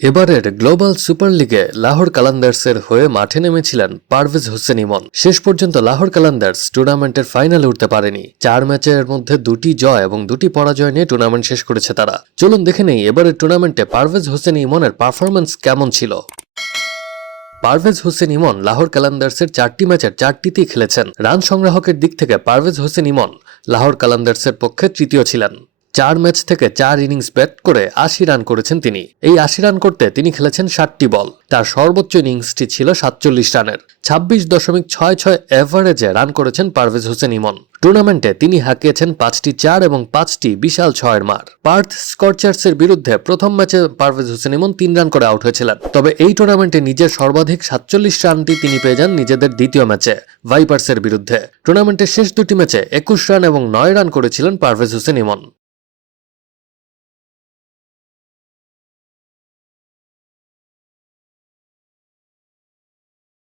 এবারের global super লিগে লাহোর কালান্দার্সের হয়ে মাঠে নেমেছিলেন পারভেজ হোসেন ইমন। শেষ পর্যন্ত লাহোর কালান্দার্স টুর্নামেন্টের ফাইনালে উঠতে পারেনি। 4 ম্যাচের মধ্যে 2টি জয় এবং 2টি পরাজয় নিয়ে টুর্নামেন্ট শেষ করেছে তারা। চলুন দেখে নেই এবারের টুর্নামেন্টে পারভেজ হোসেন ইমনের পারফরম্যান্স কেমন ছিল। পারভেজ হোসেন ইমন লাহোর কালান্দার্সের 4টি ম্যাচের 4টিতেই খেলেছেন। রান সংগ্রাহকের দিক থেকে পারভেজ হোসেন ইমন লাহোর কালান্দার্সের পক্ষে তৃতীয় ছিলেন। 4 ম্যাচ থেকে 4 ইনিংস ব্যাট করে 80 রান করেছেন তিনি। এই 80 রান করতে তিনি খেলেছেন 60টি বল। তার সর্বোচ্চ ইনিংসটি ছিল 47 রানের। 26.66 এভারেজে রান করেছেন পারভেজ হোসেন ইমন। টুর্নামেন্টে তিনি হাঁকিয়েছেন 5টি 4 এবং 5টি বিশাল 6-এর মার। পার্থ স্করচার্সের বিরুদ্ধে প্রথম ম্যাচে পারভেজ হোসেন ইমন 3 রান করে আউট হয়েছিলেন। তবে এই টুর্নামেন্টে নিজের সর্বাধিক 47 রানটি তিনি পেয়ে যান নিজেদের দ্বিতীয় ম্যাচে ভাইপার্সের বিরুদ্ধে। টুর্নামেন্টের শেষ 2টি ম্যাচে 21 রান এবং 9 রান করেছিলেন পারভেজ হোসেন ইমন।